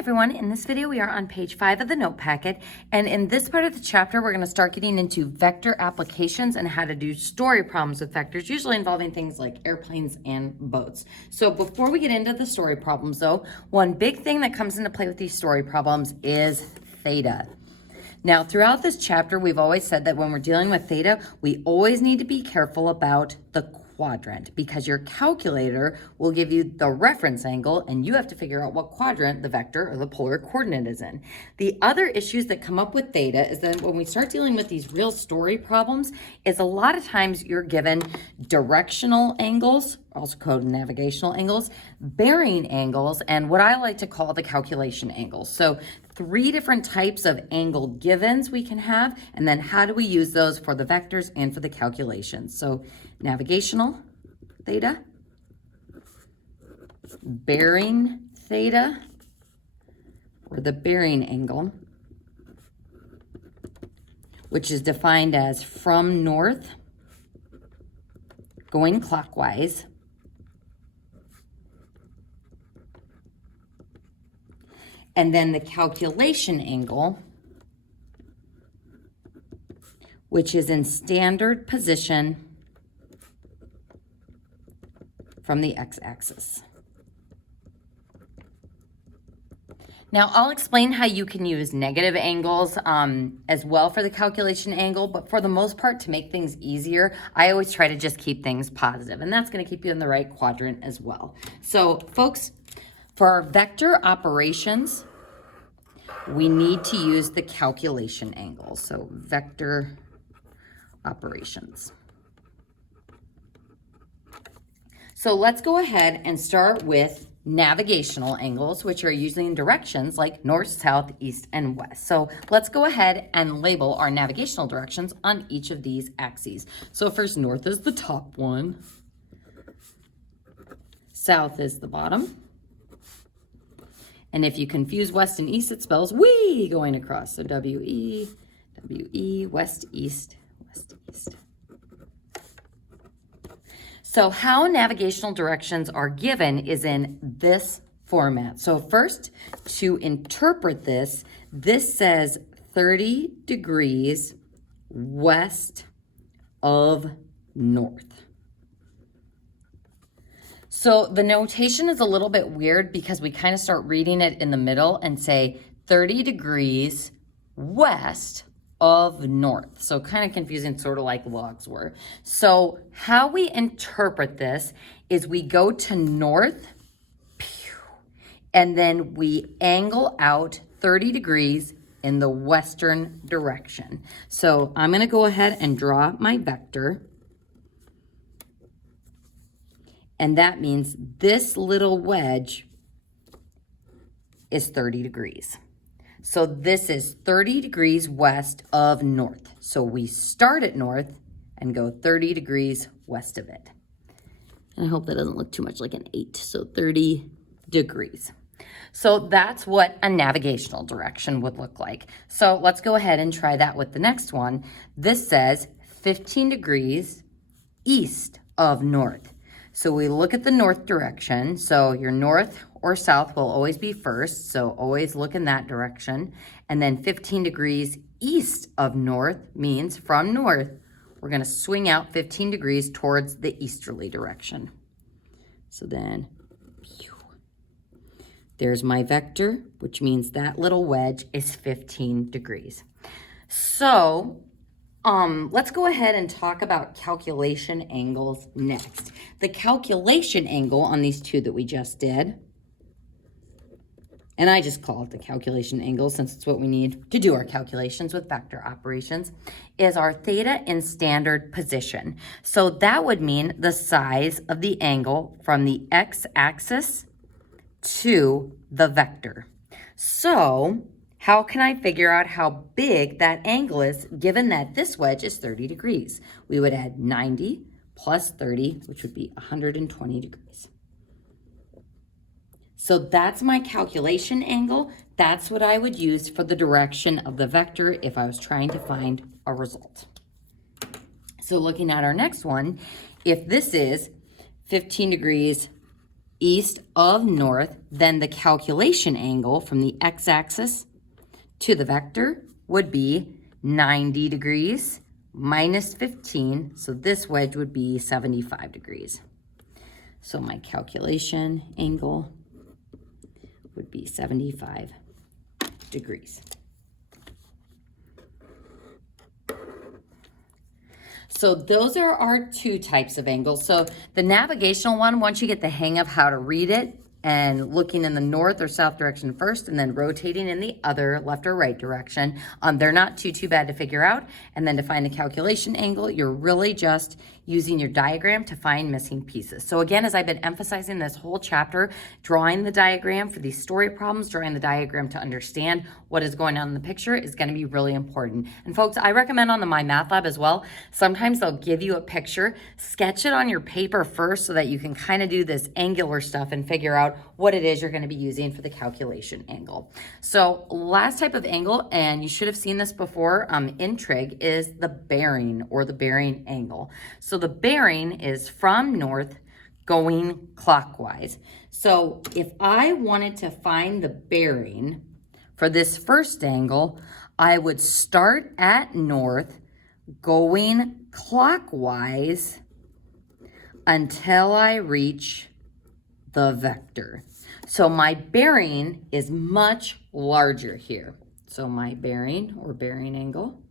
everyone, in this video we are on page 5 of the note packet, and in this part of the chapter we're going to start getting into vector applications and how to do story problems with vectors, usually involving things like airplanes and boats. So before we get into the story problems though, one big thing that comes into play with these story problems is theta. Now throughout this chapter we've always said that when we're dealing with theta, we always need to be careful about the quadrant, because your calculator will give you the reference angle and you have to figure out what quadrant the vector or the polar coordinate is in. The other issues that come up with theta is that when we start dealing with these real story problems is a lot of times you're given directional angles, also called navigational angles, bearing angles, and what I like to call the calculation angles. So 3 different types of angle givens we can have, and then how do we use those for the vectors and for the calculations. So navigational theta, bearing theta, or the bearing angle, which is defined as from north going clockwise, and then the calculation angle, which is in standard position from the x-axis. Now I'll explain how you can use negative angles as well for the calculation angle, but for the most part, to make things easier, I always try to just keep things positive, and that's going to keep you in the right quadrant as well. So folks, for our vector operations, we need to use the calculation angle. So vector operations. So let's go ahead and start with navigational angles, which are usually in directions like north, south, east, and west. So let's go ahead and label our navigational directions on each of these axes. So first, north is the top one, south is the bottom, and if you confuse west and east, it spells we going across. So W-E, W-E, west, east, west, east. So how navigational directions are given is in this format. So first, to interpret this, this says 30 degrees west of north. So the notation is a little bit weird because we kind of start reading it in the middle and say 30 degrees west of north. So kind of confusing, sort of like logs were. So how we interpret this is we go to north, and then we angle out 30 degrees in the western direction. So I'm going to go ahead and draw my vector. And that means this little wedge is 30 degrees. So this is 30 degrees west of north. So we start at north and go 30 degrees west of it. And I hope that doesn't look too much like an 8. So 30 degrees. So that's what a navigational direction would look like. So let's go ahead and try that with the next one. This says 15 degrees east of north. So we look at the north direction. So your north or south will always be first. So always look in that direction. And then 15 degrees east of north means from north, we're going to swing out 15 degrees towards the easterly direction. So then, there's my vector, which means that little wedge is 15 degrees. So let's go ahead and talk about calculation angles next. The calculation angle on these two that we just did, and I just call it the calculation angle since it's what we need to do our calculations with vector operations, is our theta in standard position. So that would mean the size of the angle from the x-axis to the vector. So how can I figure out how big that angle is given that this wedge is 30 degrees? We would add 90 plus 30, which would be 120 degrees. So that's my calculation angle. That's what I would use for the direction of the vector if I was trying to find a result. So looking at our next one, if this is 15 degrees east of north, then the calculation angle from the x-axis to the vector would be 90 degrees minus 15. So this wedge would be 75 degrees. So my calculation angle would be 75 degrees. So those are our two types of angles. So the navigational one, once you get the hang of how to read it and looking in the north or south direction first and then rotating in the other left or right direction, they're not too bad to figure out. And then to find the calculation angle, you're really just using your diagram to find missing pieces. So again, as I've been emphasizing this whole chapter, drawing the diagram for these story problems, drawing the diagram to understand what is going on in the picture is going to be really important. And folks, I recommend on the My Math Lab as well, sometimes they'll give you a picture, sketch it on your paper first so that you can kind of do this angular stuff and figure out what it is you're going to be using for the calculation angle. So last type of angle, and you should have seen this before in trig, is the bearing or the bearing angle. So the bearing is from north going clockwise. So if I wanted to find the bearing for this first angle, I would start at north going clockwise until I reach the vector. So my bearing is much larger here. So my bearing or bearing angle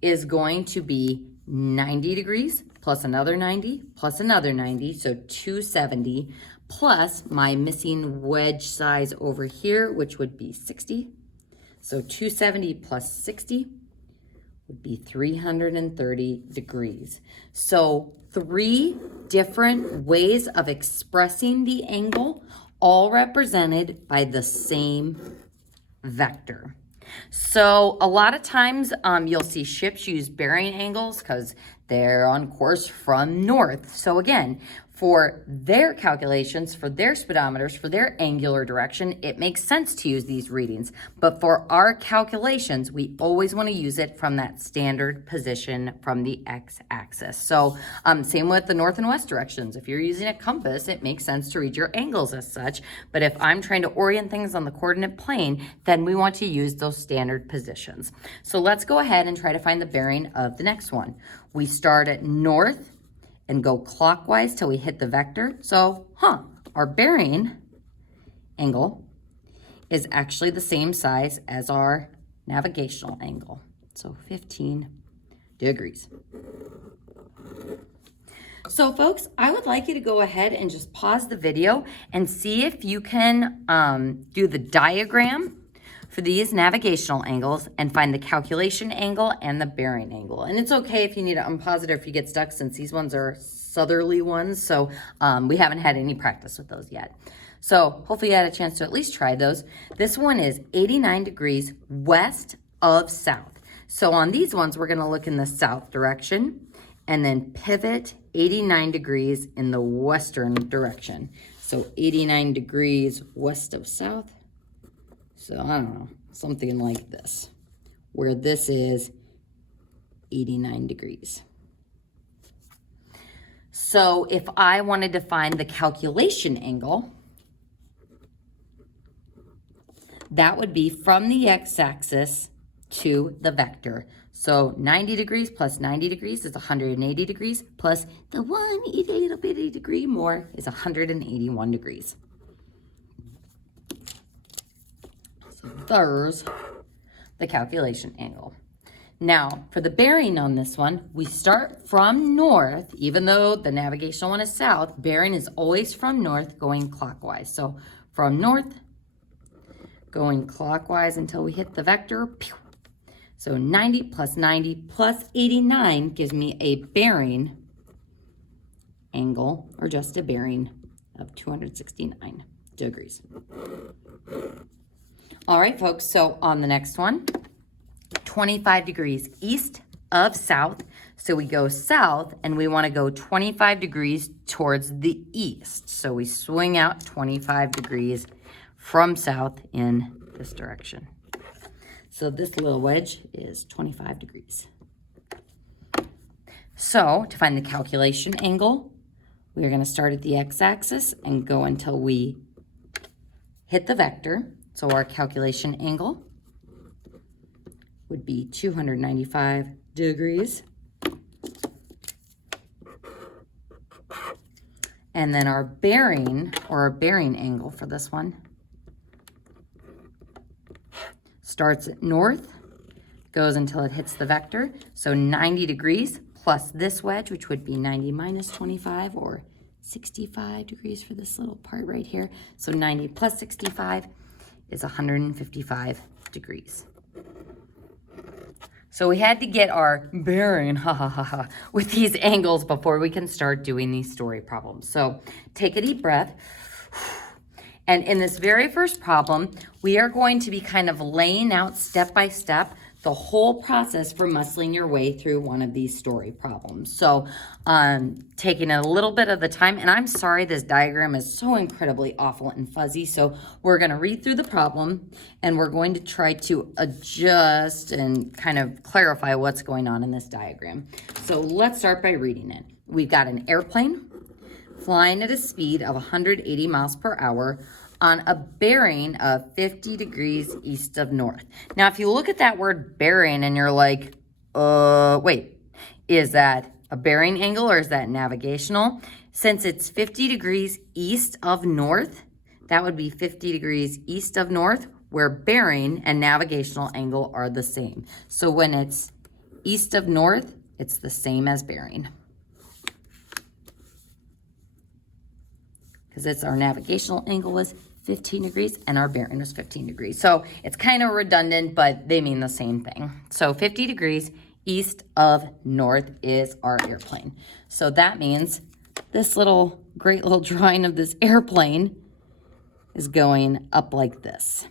is going to be 90 degrees plus another 90 plus another 90, so 270, plus my missing wedge size over here, which would be 60. So 270 plus 60 would be 330 degrees. So 3 different ways of expressing the angle, all represented by the same vector. So a lot of times you'll see ships use bearing angles because they're on course from north. So again, for their calculations, for their speedometers, for their angular direction, it makes sense to use these readings. But for our calculations, we always want to use it from that standard position from the x-axis. So same with the north and west directions. If you're using a compass, it makes sense to read your angles as such. But if I'm trying to orient things on the coordinate plane, then we want to use those standard positions. So let's go ahead and try to find the bearing of the next one. We start at north and go clockwise till we hit the vector. So, our bearing angle is actually the same size as our navigational angle. So 15 degrees. So folks, I would like you to go ahead and just pause the video and see if you can do the diagram for these navigational angles and find the calculation angle and the bearing angle. And it's okay if you need to unpause it or if you get stuck, since these ones are southerly ones, so we haven't had any practice with those yet. So hopefully you had a chance to at least try those. This one is 89 degrees west of south. So on these ones, we're gonna look in the south direction and then pivot 89 degrees in the western direction. So 89 degrees west of south. So I don't know, something like this, where this is 89 degrees. So if I wanted to find the calculation angle, that would be from the x-axis to the vector. So 90 degrees plus 90 degrees is 180 degrees, plus the one little bitty degree more is 181 degrees. So there's the calculation angle. Now, for the bearing on this one, we start from north. Even though the navigational one is south, bearing is always from north going clockwise. So from north, going clockwise until we hit the vector. So 90 plus 89 gives me a bearing angle, or just a bearing, of 269 degrees. All right, folks, so on the next one, 25 degrees east of south. So we go south and we want to go 25 degrees towards the east. So we swing out 25 degrees from south in this direction. So this little wedge is 25 degrees. So to find the calculation angle, we're going to start at the x-axis and go until we hit the vector. So our calculation angle would be 295 degrees. And then our bearing, or our bearing angle for this one, starts at north, goes until it hits the vector. So 90 degrees plus this wedge, which would be 90 minus 25, or 65 degrees for this little part right here. So 90 plus 65 is 155 degrees. So we had to get our bearing, with these angles before we can start doing these story problems. So take a deep breath. And in this very first problem, we are going to be kind of laying out step by step the whole process for muscling your way through one of these story problems. So taking a little bit of the time, and I'm sorry this diagram is so incredibly awful and fuzzy, so we're going to read through the problem and we're going to try to adjust and kind of clarify what's going on in this diagram. So let's start by reading it. We've got an airplane flying at a speed of 180 miles per hour on a bearing of 50 degrees east of north. Now, if you look at that word bearing and you're like, wait, is that a bearing angle or is that navigational? Since it's 50 degrees east of north, that would be 50 degrees east of north, where bearing and navigational angle are the same. So when it's east of north, it's the same as bearing. Because it's our navigational angle was 15 degrees and our bearing was 15 degrees. So it's kind of redundant, but they mean the same thing. So 50 degrees east of north is our airplane. So that means this great little drawing of this airplane is going up like this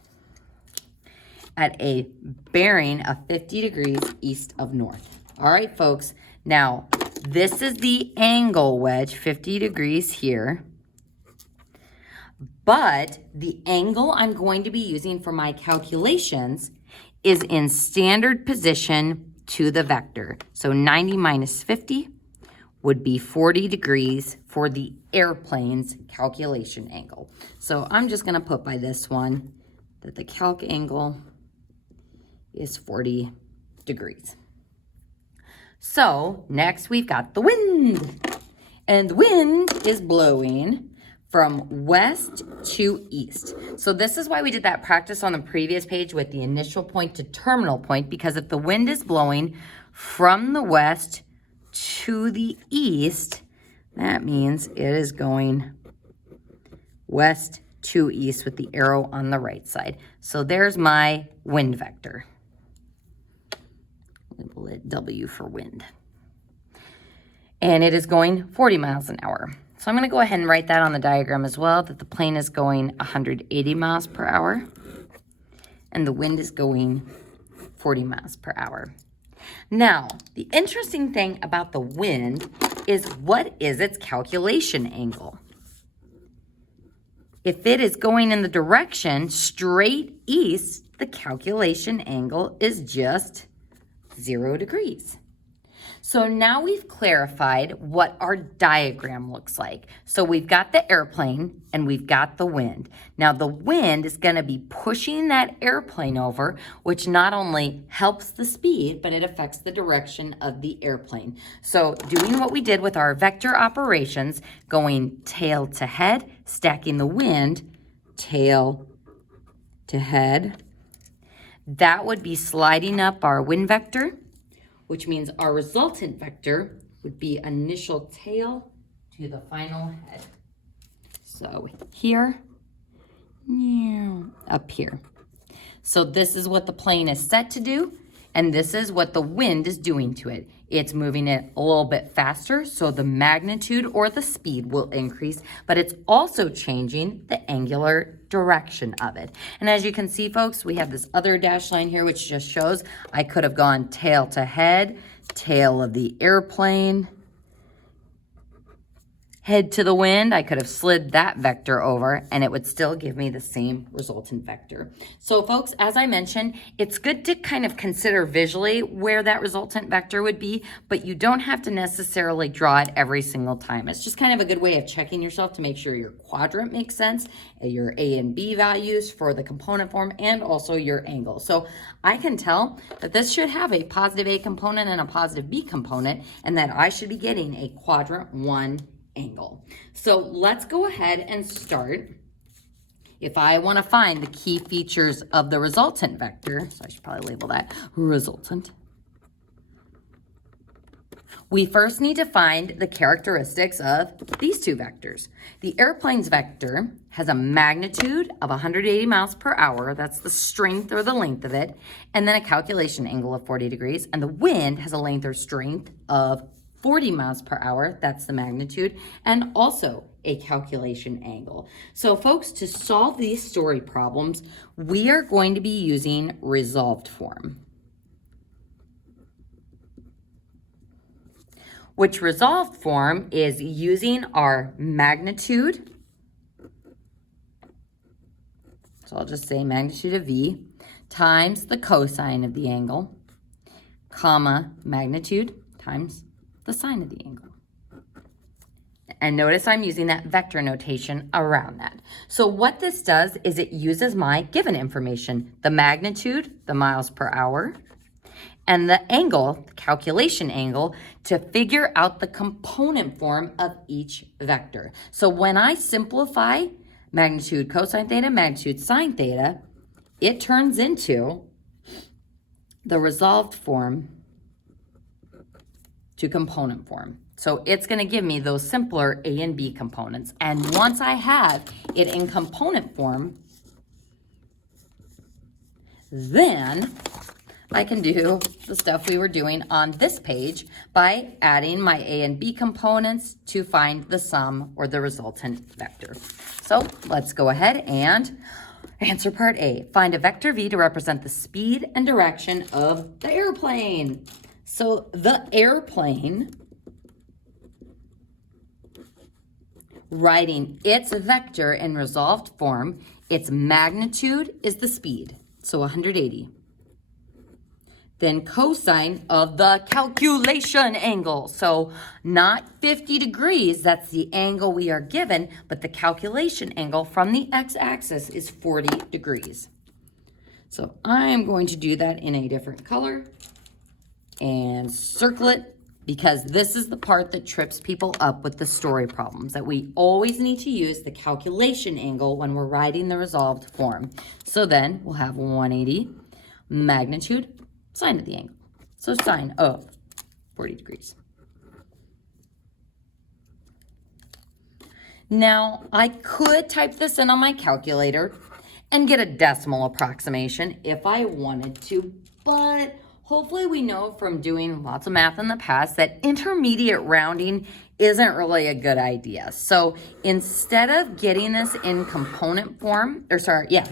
at a bearing of 50 degrees east of north. All right, folks. Now, this is the angle wedge, 50 degrees here. But the angle I'm going to be using for my calculations is in standard position to the vector. So 90 minus 50 would be 40 degrees for the airplane's calculation angle. So I'm just going to put by this one that the calc angle is 40 degrees. So next we've got the wind. And the wind is blowing from west to east. So this is why we did that practice on the previous page with the initial point to terminal point, because if the wind is blowing from the west to the east, that means it is going west to east with the arrow on the right side. So there's my wind vector. Label it W for wind. And it is going 40 miles an hour. So I'm going to go ahead and write that on the diagram as well, that the plane is going 180 miles per hour and the wind is going 40 miles per hour. Now, the interesting thing about the wind is, what is its calculation angle? If it is going in the direction straight east, the calculation angle is just 0 degrees. So now we've clarified what our diagram looks like. So we've got the airplane and we've got the wind. Now the wind is going to be pushing that airplane over, which not only helps the speed, but it affects the direction of the airplane. So doing what we did with our vector operations, going tail to head, stacking the wind, tail to head, that would be sliding up our wind vector, which means our resultant vector would be initial tail to the final head. So here, up here. So this is what the plane is set to do, and this is what the wind is doing to it. It's moving it a little bit faster, so the magnitude or the speed will increase, but it's also changing the angular direction of it. And as you can see, folks, we have this other dash line here, which just shows I could have gone tail to head, tail of the airplane, head to the wind, I could have slid that vector over and it would still give me the same resultant vector. So folks, as I mentioned, it's good to kind of consider visually where that resultant vector would be, but you don't have to necessarily draw it every single time. It's just kind of a good way of checking yourself to make sure your quadrant makes sense, your A and B values for the component form, and also your angle. So I can tell that this should have a positive A component and a positive B component, and that I should be getting a quadrant 1 angle. So let's go ahead and start. If I want to find the key features of the resultant vector, so I should probably label that resultant, we first need to find the characteristics of these two vectors. The airplane's vector has a magnitude of 180 miles per hour, that's the strength or the length of it, and then a calculation angle of 40 degrees, and the wind has a length or strength of 40 miles per hour, that's the magnitude, and also a calculation angle. So folks, to solve these story problems, we are going to be using resolved form. Which resolved form is using our magnitude, so I'll just say magnitude of V, times the cosine of the angle, comma, magnitude times the sine of the angle. And notice I'm using that vector notation around that. So what this does is it uses my given information, the magnitude, the miles per hour, and the angle, the calculation angle, to figure out the component form of each vector. So when I simplify magnitude cosine theta, magnitude sine theta, it turns into the resolved form to component form. So it's going to give me those simpler A and B components. And once I have it in component form, then I can do the stuff we were doing on this page by adding my A and B components to find the sum or the resultant vector. So let's go ahead and answer part A. Find a vector V to represent the speed and direction of the airplane. So the airplane, writing its vector in resolved form, its magnitude is the speed, so 180. Then cosine of the calculation angle. So not 50 degrees, that's the angle we are given, but the calculation angle from the x-axis is 40 degrees. So I'm going to do that in a different color and circle it, because this is the part that trips people up with the story problems, that we always need to use the calculation angle when we're writing the resolved form. So then we'll have 180 magnitude sine of the angle. So sine of 40 degrees. Now, I could type this in on my calculator and get a decimal approximation if I wanted to, but hopefully we know from doing lots of math in the past that intermediate rounding isn't really a good idea. So instead of getting this in component form,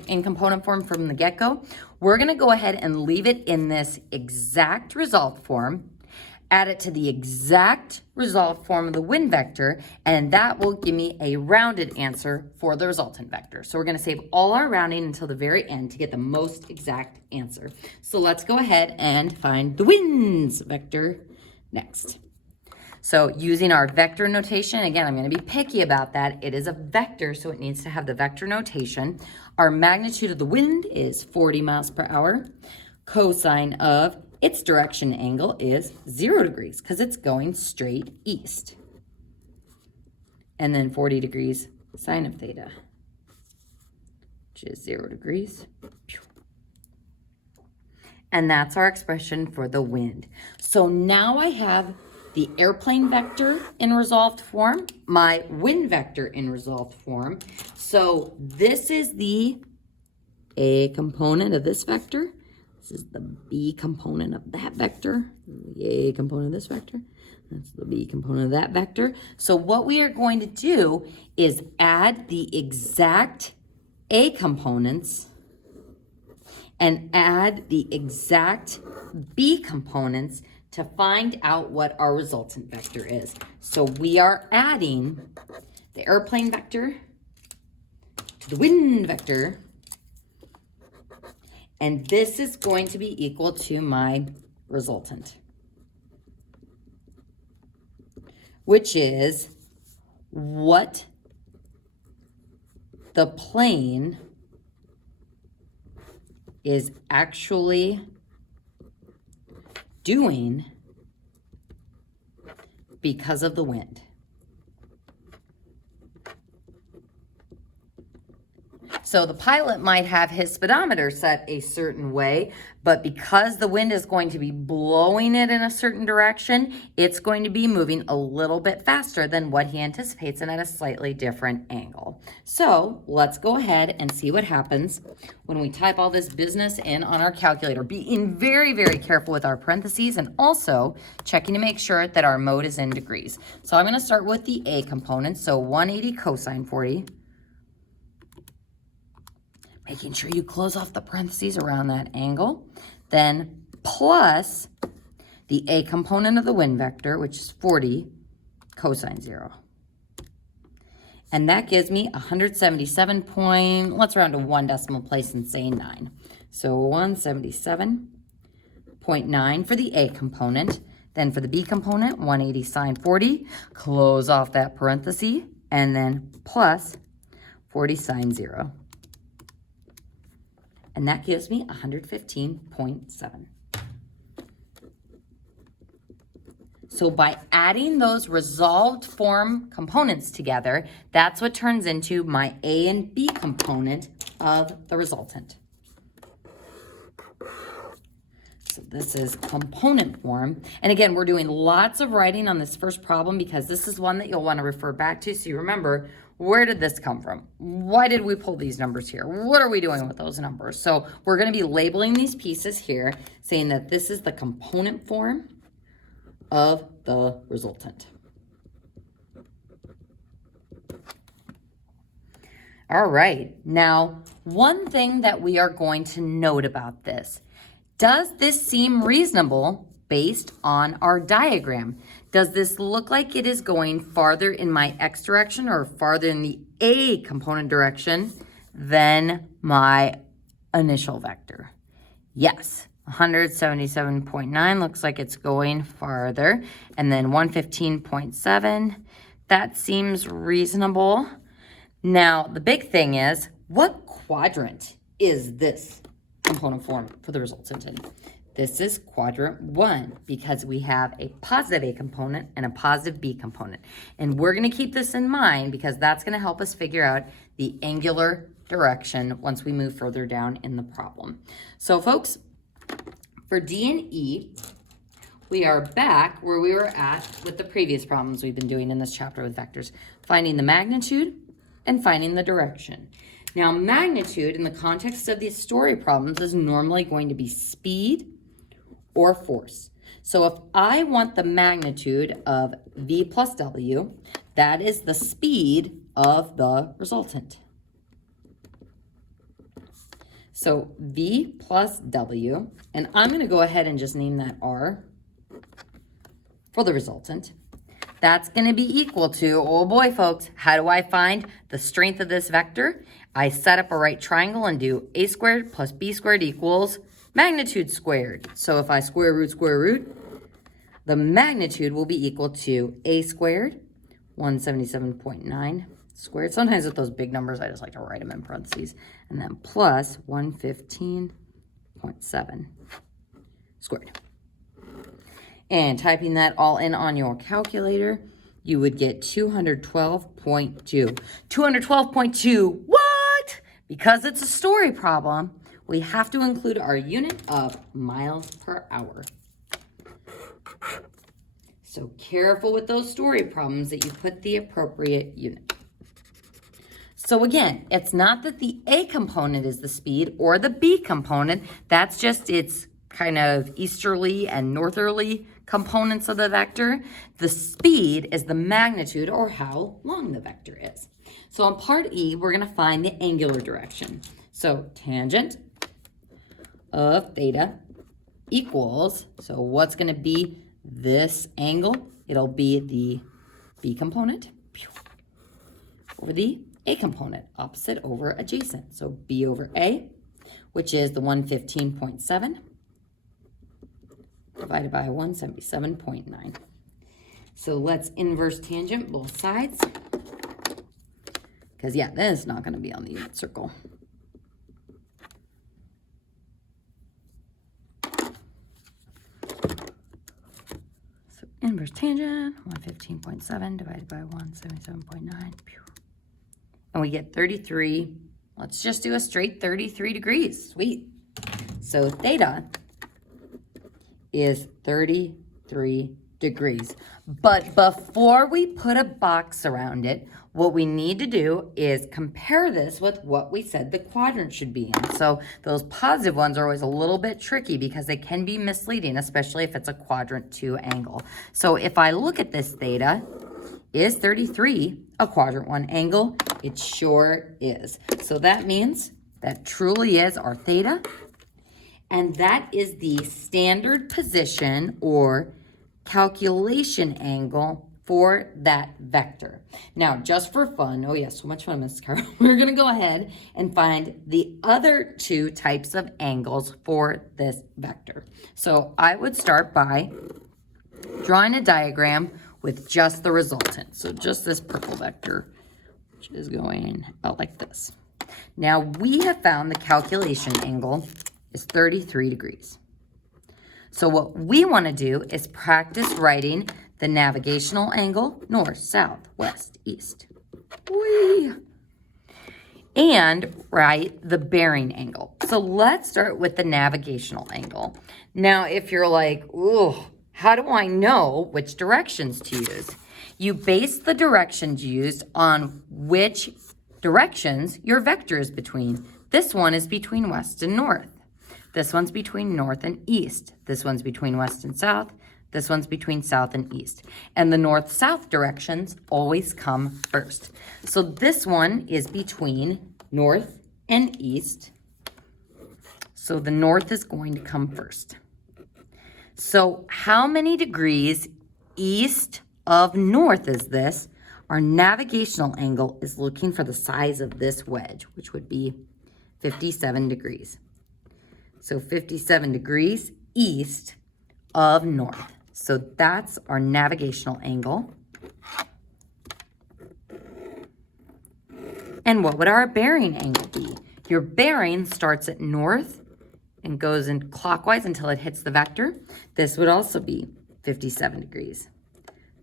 in component form from the get-go, we're gonna go ahead and leave it in this exact resolved form, add it to the exact resolved form of the wind vector, and that will give me a rounded answer for the resultant vector. So we're gonna save all our rounding until the very end to get the most exact answer. So let's go ahead and find the wind's vector next. So using our vector notation, again, I'm gonna be picky about that. It is a vector, so it needs to have the vector notation. Our magnitude of the wind is 40 miles per hour. Cosine of its direction angle is 0 degrees because it's going straight east. And then 40 degrees sine of theta, which is 0 degrees. And that's our expression for the wind. So now I have the airplane vector in resolved form, my wind vector in resolved form. So this is the A component of this vector. This is the B component of that vector. The A component of this vector. That's the B component of that vector. So what we are going to do is add the exact A components and add the exact B components to find out what our resultant vector is. So we are adding the airplane vector to the wind vector, and this is going to be equal to my resultant, which is what the plane is actually doing because of the wind. So the pilot might have his speedometer set a certain way, but because the wind is going to be blowing it in a certain direction, it's going to be moving a little bit faster than what he anticipates and at a slightly different angle. So let's go ahead and see what happens when we type all this business in on our calculator, being very, very careful with our parentheses and also checking to make sure that our mode is in degrees. So I'm going to start with the A component, so 180 cosine 40. Making sure you close off the parentheses around that angle. Then plus the A component of the wind vector, which is 40 cosine 0. And that gives me 177 point, let's round to one decimal place and say 9. So 177.9 for the A component. Then for the B component, 180 sine 40. Close off that parenthesis. And then plus 40 sine 0. And that gives me 115.7. So by adding those resolved form components together, that's what turns into my A and B component of the resultant. So this is component form. And again, we're doing lots of writing on this first problem because this is one that you'll want to refer back to. So you remember, where did this come from? Why did we pull these numbers here? What are we doing with those numbers? So we're going to be labeling these pieces here, saying that this is the component form of the resultant. All right. Now, one thing that we are going to note about this, does this seem reasonable based on our diagram? Does this look like it is going farther in my X direction or farther in the A component direction than my initial vector? Yes, 177.9 looks like it's going farther. And then 115.7, that seems reasonable. Now, the big thing is, what quadrant is this component form for the resultant in? This is quadrant 1 because we have a positive A component and a positive B component. And we're going to keep this in mind because that's going to help us figure out the angular direction once we move further down in the problem. So folks, for D and E, we are back where we were at with the previous problems we've been doing in this chapter with vectors, finding the magnitude and finding the direction. Now, magnitude in the context of these story problems is normally going to be speed or force. So if I want the magnitude of V plus W, that is the speed of the resultant. So V plus W, and I'm going to go ahead and just name that R for the resultant. That's going to be equal to, oh boy, folks, how do I find the strength of this vector? I set up a right triangle and do A squared plus B squared equals magnitude squared. So if I square root, the magnitude will be equal to A squared, 177.9 squared. Sometimes with those big numbers, I just like to write them in parentheses. And then plus 115.7 squared. And typing that all in on your calculator, you would get 212.2. 212.2, what? Because it's a story problem, we have to include our unit of miles per hour. So careful with those story problems that you put the appropriate unit. So again, it's not that the A component is the speed or the B component. That's just its kind of easterly and northerly components of the vector. The speed is the magnitude or how long the vector is. So in part E, we're going to find the angular direction. So tangent of theta equals, so what's going to be this angle, it'll be the B component over the A component, opposite over adjacent. So B over A, which is the 115.7 divided by 177.9. So let's inverse tangent both sides. Because, yeah, this is not going to be on the unit circle. So inverse tangent, 115.7 divided by 177.9. And we get 33. Let's just do a straight 33 degrees. Sweet. So theta is 33 degrees. But before we put a box around it, what we need to do is compare this with what we said the quadrant should be in. So those positive ones are always a little bit tricky because they can be misleading, especially if it's a quadrant 2 angle. So if I look at this theta, is 33 a quadrant 1 angle? It sure is. So that means that truly is our theta. And that is the standard position or calculation angle for that vector. Now, just for fun, oh yeah, so much fun, Mrs. Carroll, we're gonna go ahead and find the other 2 types of angles for this vector. So I would start by drawing a diagram with just the resultant. So just this purple vector, which is going out like this. Now we have found the calculation angle is 33 degrees. So what we want to do is practice writing the navigational angle, north, south, west, east. Whee! And write the bearing angle. So let's start with the navigational angle. Now, if you're like, ooh, how do I know which directions to use? You base the directions used on which directions your vector is between. This one is between west and north. This one's between north and east. This one's between west and south. This one's between south and east. And the north-south directions always come first. So this one is between north and east. So the north is going to come first. So how many degrees east of north is this? Our navigational angle is looking for the size of this wedge, which would be 57 degrees. So 57 degrees east of north. So that's our navigational angle. And what would our bearing angle be? Your bearing starts at north and goes in clockwise until it hits the vector. This would also be 57 degrees.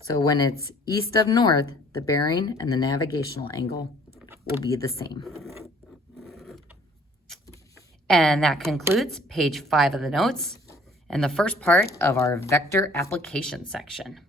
So when it's east of north, the bearing and the navigational angle will be the same. And that concludes page 5 of the notes and the first part of our vector application section.